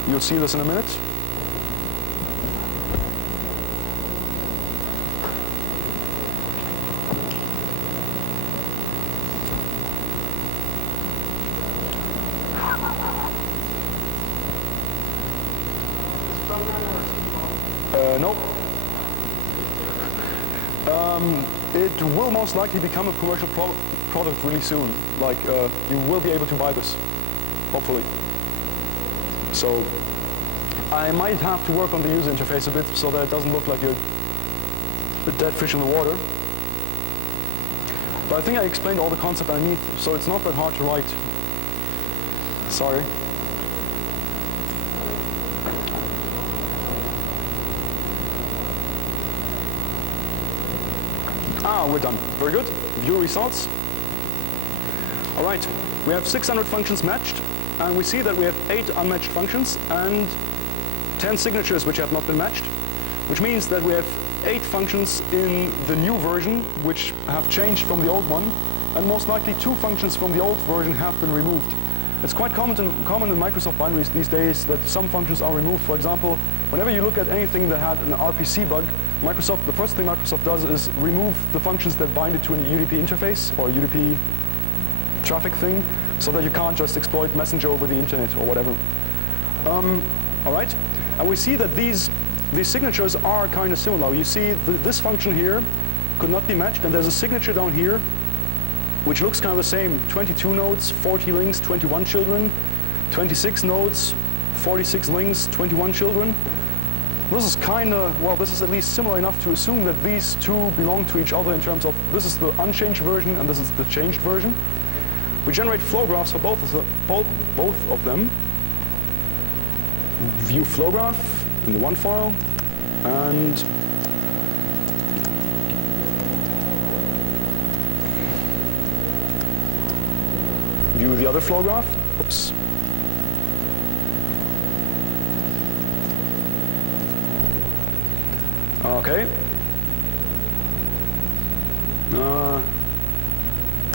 you'll see this in a minute. Nope. It will most likely become a commercial product really soon. Like, you will be able to buy this, hopefully. So, I might have to work on the user interface a bit so that it doesn't look like a dead fish in the water. But I think I explained all the concept I need, so it's not that hard to write. Sorry. We're done. Very good. View results. All right. We have 600 functions matched, and we see that we have 8 unmatched functions and 10 signatures which have not been matched, which means that we have 8 functions in the new version which have changed from the old one, and most likely 2 functions from the old version have been removed. It's quite common in Microsoft binaries these days that some functions are removed. For example, whenever you look at anything that had an RPC bug, the first thing Microsoft does is remove the functions that bind it to a UDP interface or a UDP traffic thing, so that you can't just exploit Messenger over the internet or whatever. All right, and we see that these signatures are kind of similar. You see this function here could not be matched, and there's a signature down here which looks kind of the same. 22 nodes, 40 links, 21 children. 26 nodes, 46 links, 21 children. This is kind of, well, this is at least similar enough to assume that these two belong to each other in terms of this is the unchanged version and this is the changed version. We generate flow graphs for both of them. View flow graph in the one file, and view the other flow graph. Oops. Okay.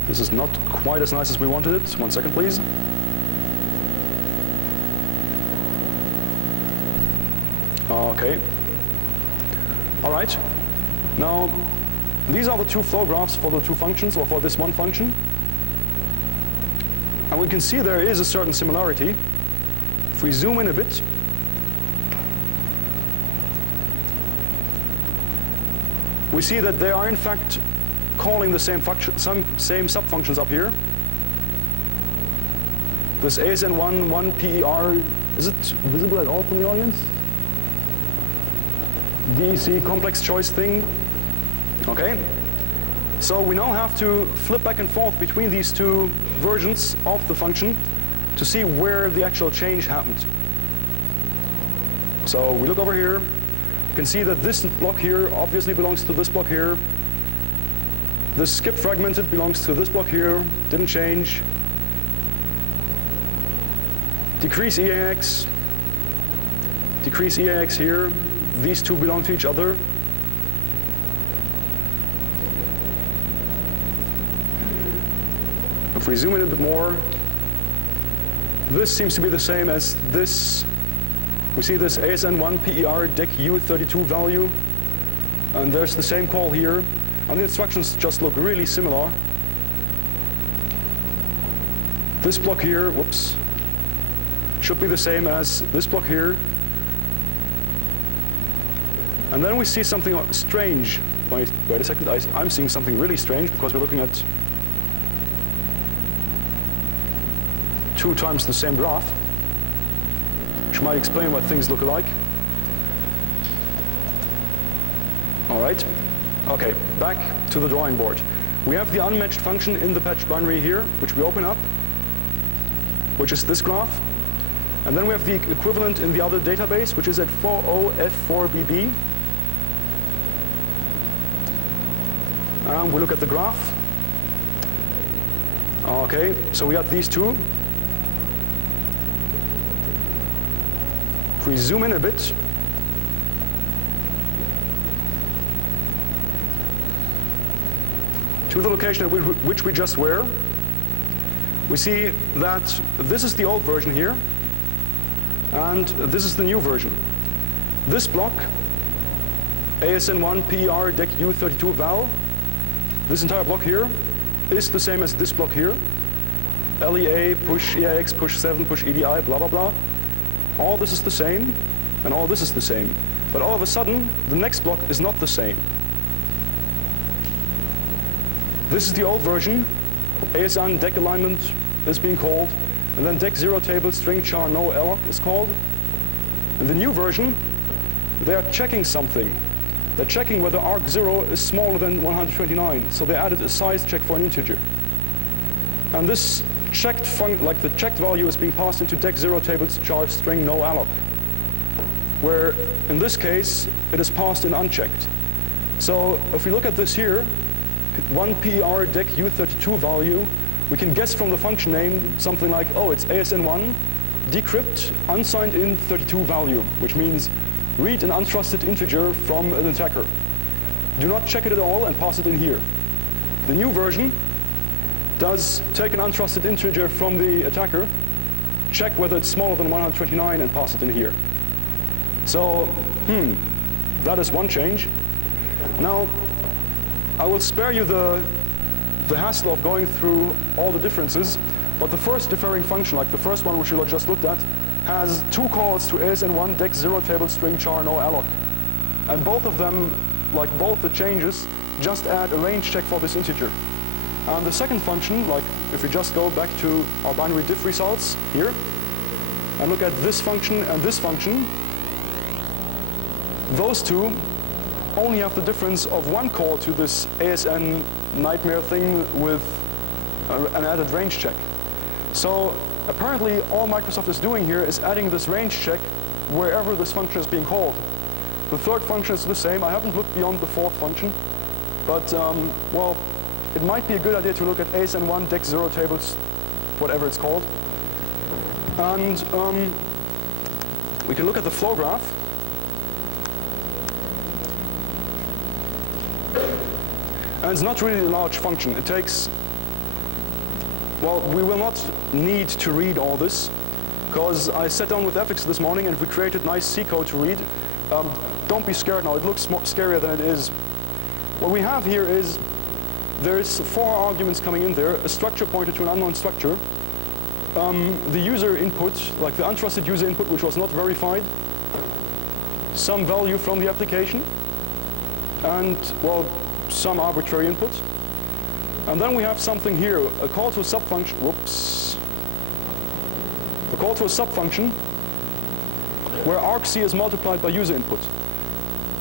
This is not quite as nice as we wanted it. 1 second, please. Okay. All right. Now, these are the 2 flow graphs for the 2 functions, or for this one function. And we can see there is a certain similarity. If we zoom in a bit, we see that they are in fact calling the same sub-functions up here. This ASN1 PER, is it visible at all from the audience? DEC complex choice thing. Okay. So we now have to flip back and forth between these 2 versions of the function to see where the actual change happened. So we look over here. You can see that this block here obviously belongs to this block here. This skip fragmented belongs to this block here, didn't change. Decrease EAX here. These 2 belong to each other. If we zoom in a bit more, this seems to be the same as this. We see this ASN1 PER DEC U32 value, and there's the same call here. And the instructions just look really similar. This block here, whoops, should be the same as this block here. And then we see something strange. Wait a second, I'm seeing something really strange because we're looking at 2 times the same graph, which might explain what things look alike. All right. Okay, back to the drawing board. We have the unmatched function in the patched binary here, which we open up, which is this graph. And then we have the equivalent in the other database, which is at 40F4BB. And we look at the graph. Okay, so we got these 2. If we zoom in a bit, to the location at which we just were, we see that this is the old version here, and this is the new version. This block, ASN1 PER DEC U32 val, this entire block here is the same as this block here. LEA, push EAX, push 7, push EDI, blah, blah, blah. All this is the same, and all this is the same. But all of a sudden, the next block is not the same. This is the old version. ASN deck alignment is being called, and then deck 0 table string char no alloc is called. In the new version, they are checking something. They're checking whether arc0 is smaller than 129, so they added a size check for an integer. And this checked the checked value is being passed into deck 0 table char string no alloc, where in this case it is passed in unchecked. So if we look at this here, one PER deck U32 value, we can guess from the function name something like, oh, it's ASN1 decrypt unsigned in 32 value, which means read an untrusted integer from an attacker. Do not check it at all and pass it in here. The new version does take an untrusted integer from the attacker, check whether it's smaller than 129 and pass it in here. So, that is one change. Now, I will spare you the hassle of going through all the differences, but the first differing function, like the first one which you just looked at, has two calls to ASN1 deck 0 table string char no alloc. And both of them, like both the changes, just add a range check for this integer. And the second function, like if we just go back to our binary diff results here, and look at this function and this function, those two only have the difference of one call to this ASN nightmare thing with an added range check. So apparently all Microsoft is doing here is adding this range check wherever this function is being called. The third function is the same. I haven't looked beyond the fourth function, but well, it might be a good idea to look at ASN1 deck 0 tables, whatever it's called. And we can look at the flow graph. And it's not really a large function. It takes, well, we will not need to read all this, because I sat down with ethics this morning and we created nice C code to read. Don't be scared now, it looks more scarier than it is. What we have here is, there's 4 arguments coming in there, a structure pointer to an unknown structure, the user input, like the untrusted user input which was not verified, some value from the application, and, well, some arbitrary input. And then we have something here, a call to a subfunction, whoops, a call to a subfunction where argc is multiplied by user input.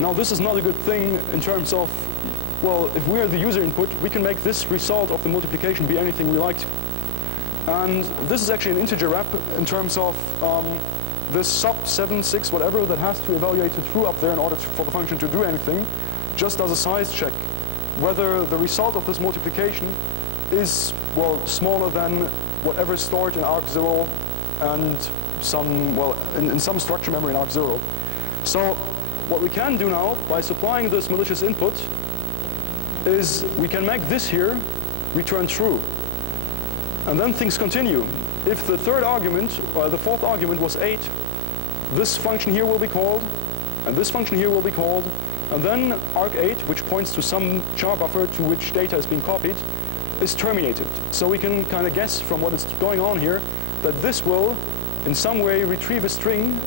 Now this is not a good thing in terms of, well, if we are the user input, we can make this result of the multiplication be anything we like. And this is actually an integer wrap in terms of this sub 7, 6, whatever that has to evaluate the true up there in order for the function to do anything, just does a size check whether the result of this multiplication is, well, smaller than whatever is stored in arg0 and some, well, in some structure memory in arg0. So what we can do now by supplying this malicious input is we can make this here return true. And then things continue. If the third argument, or the fourth argument was 8, this function here will be called, and this function here will be called, and then arg8, which points to some char buffer to which data is being copied, is terminated. So we can kind of guess from what is going on here that this will in some way retrieve a string,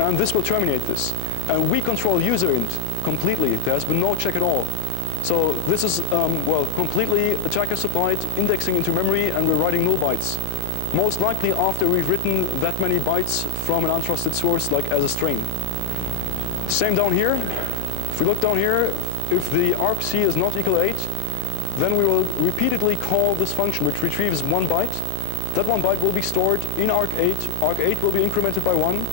and this will terminate this. And we control user int completely. There has been no check at all. So this is, well, completely attacker supplied indexing into memory, and we're writing null bytes. Most likely after we've written that many bytes from an untrusted source, like as a string. Same down here. If we look down here, if the argc is not equal to 8, then we will repeatedly call this function which retrieves 1 byte. That 1 byte will be stored in arg8. Arg8 will be incremented by 1.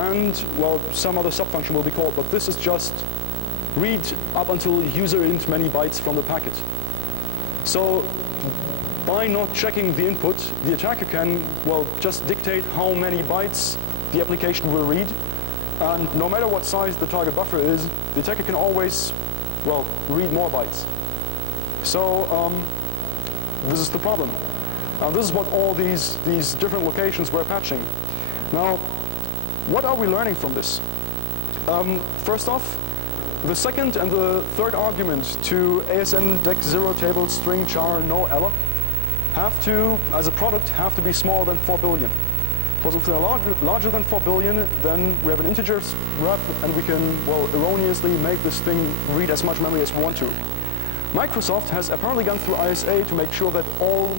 And, well, some other subfunction will be called. But this is just read up until user int many bytes from the packet. So by not checking the input, the attacker can, well, just dictate how many bytes the application will read. And no matter what size the target buffer is, the attacker can always, well, read more bytes. So this is the problem. Now this is what all these different locations were patching. Now, what are we learning from this? First off, the second and the third argument to ASN deck 0 table string char no alloc have to, as a product, have to be smaller than 4 billion. Because if they're larger than 4 billion, then we have an integer rep, and we can, well, erroneously make this thing read as much memory as we want to. Microsoft has apparently gone through ISA to make sure that all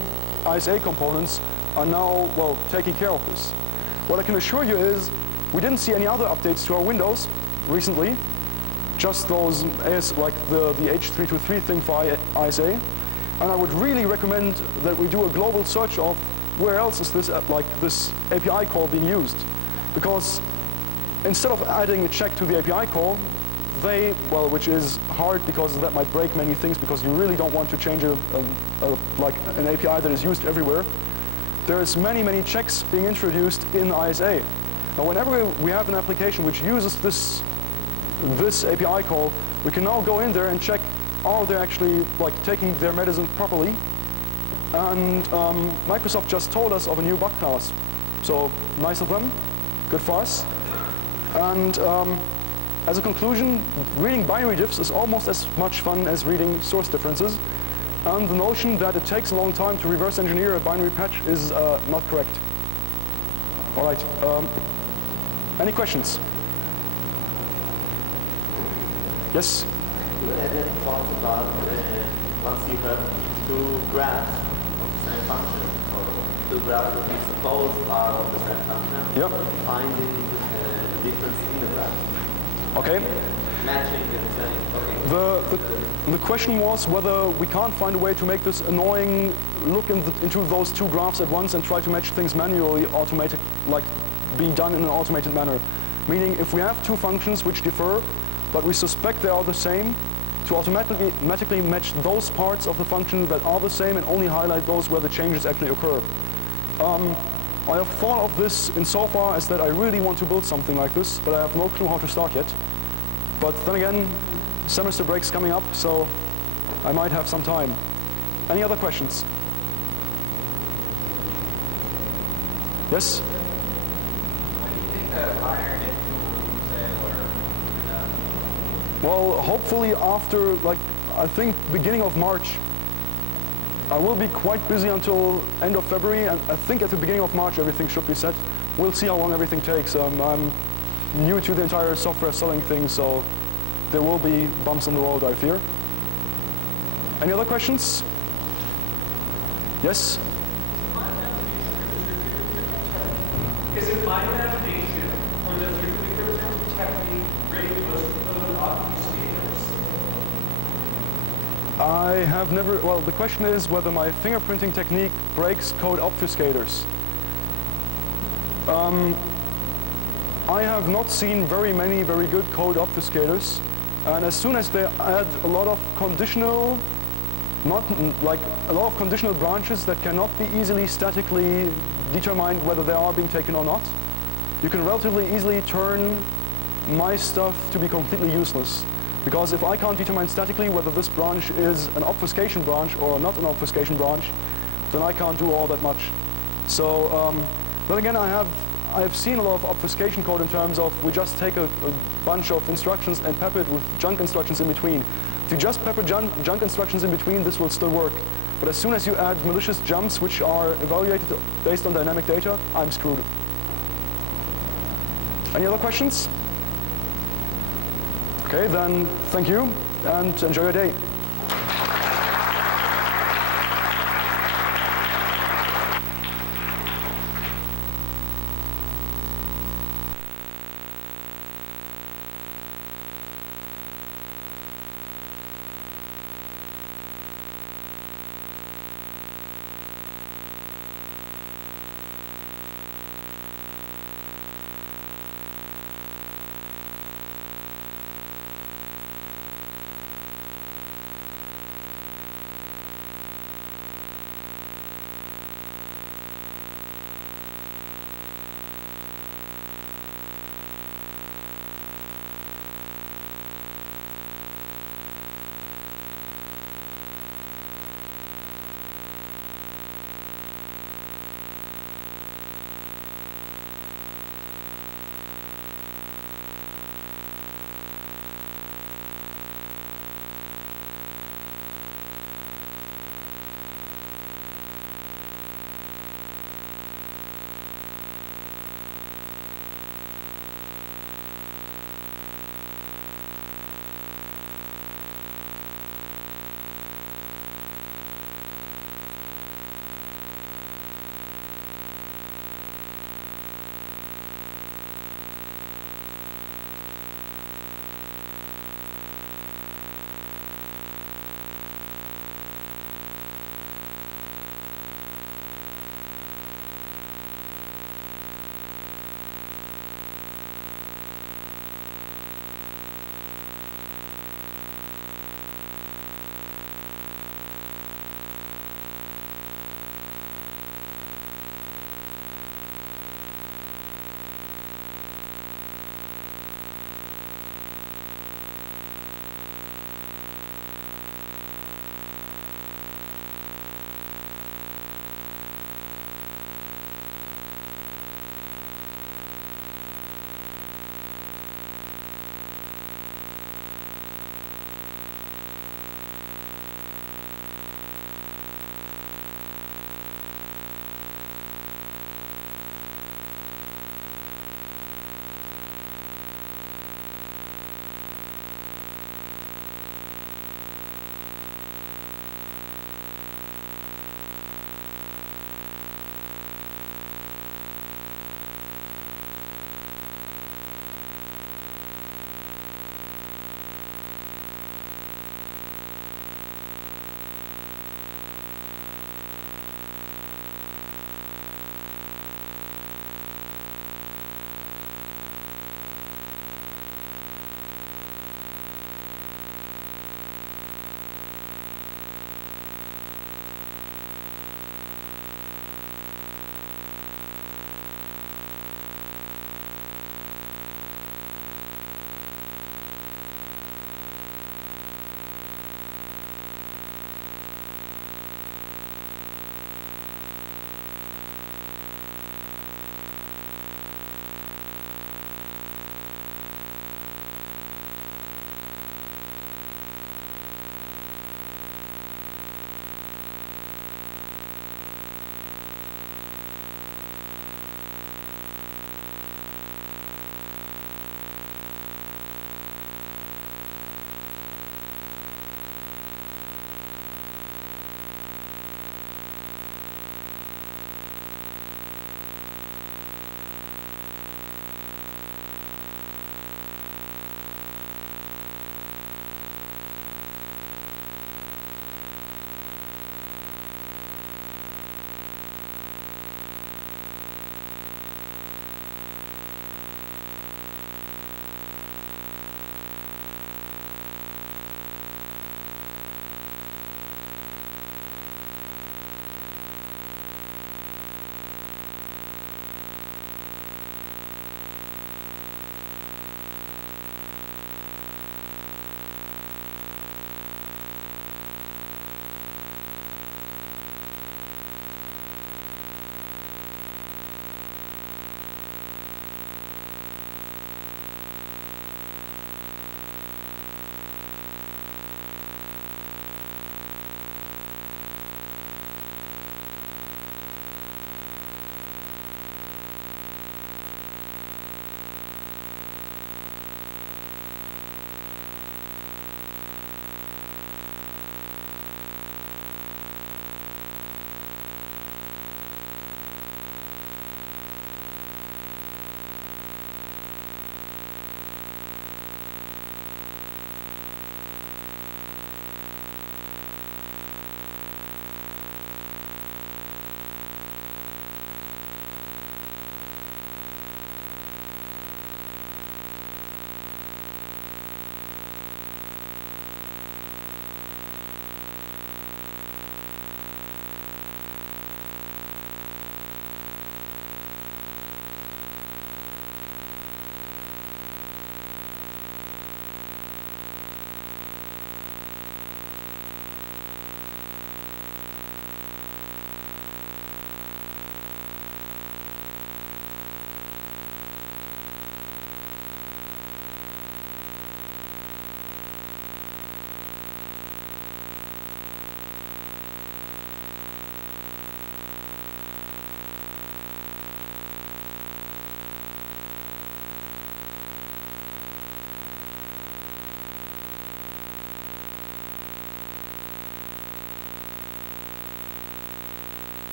ISA components are now, well, taking care of this. What I can assure you is we didn't see any other updates to our Windows recently, just those like the H323 thing for ISA. And I would really recommend that we do a global search of where else is this this API call being used. Because instead of adding a check to the API call, which is hard because that might break many things because you really don't want to change like an API that is used everywhere. There's many checks being introduced in ISA. Now whenever we have an application which uses this API call, we can now go in there and check, are they actually like taking their medicine properly? And Microsoft just told us of a new bug class. So nice of them, good for us. And as a conclusion, reading binary diffs is almost as much fun as reading source differences. And the notion that it takes a long time to reverse engineer a binary patch is not correct. All right, any questions? Yes? You had any thoughts about once you have two graphs of the same function, or two graphs that you suppose are of the same function, yep. Finding the difference in the graph? Okay. Matching and saying, okay. The question was whether we can't find a way to make this annoying look into those two graphs at once and try to match things manually, be done in an automated manner. Meaning if we have two functions which differ, but we suspect they are the same, to automatically match those parts of the function that are the same and only highlight those where the changes actually occur. I have thought of this insofar as that I really want to build something like this, but I have no clue how to start yet. But then again, semester break's coming up, so I might have some time. Any other questions? Yes? When do you think the higher net tool Well, hopefully after, I think beginning of March. I will be quite busy until end of February, and I think at the beginning of March everything should be set. We'll see how long everything takes. I'm new to the entire software selling thing, so there will be bumps in the road, I fear. Any other questions? Yes? Is it my navigation or does your fingerprint technique break most code obfuscators? I have never, well, the question is whether my fingerprinting technique breaks code obfuscators. I have not seen very many very good code obfuscators, and as soon as they add a lot of conditional, a lot of conditional branches that cannot be easily statically determined whether they are being taken or not, you can relatively easily turn my stuff to be completely useless. Because if I can't determine statically whether this branch is an obfuscation branch or not an obfuscation branch, then I can't do all that much. So then again, I have seen a lot of obfuscation code in terms of we just take a bunch of instructions and pepper it with junk instructions in between. If you just pepper junk instructions in between, this will still work. But as soon as you add malicious jumps which are evaluated based on dynamic data, I'm screwed. Any other questions? Okay, then thank you and enjoy your day.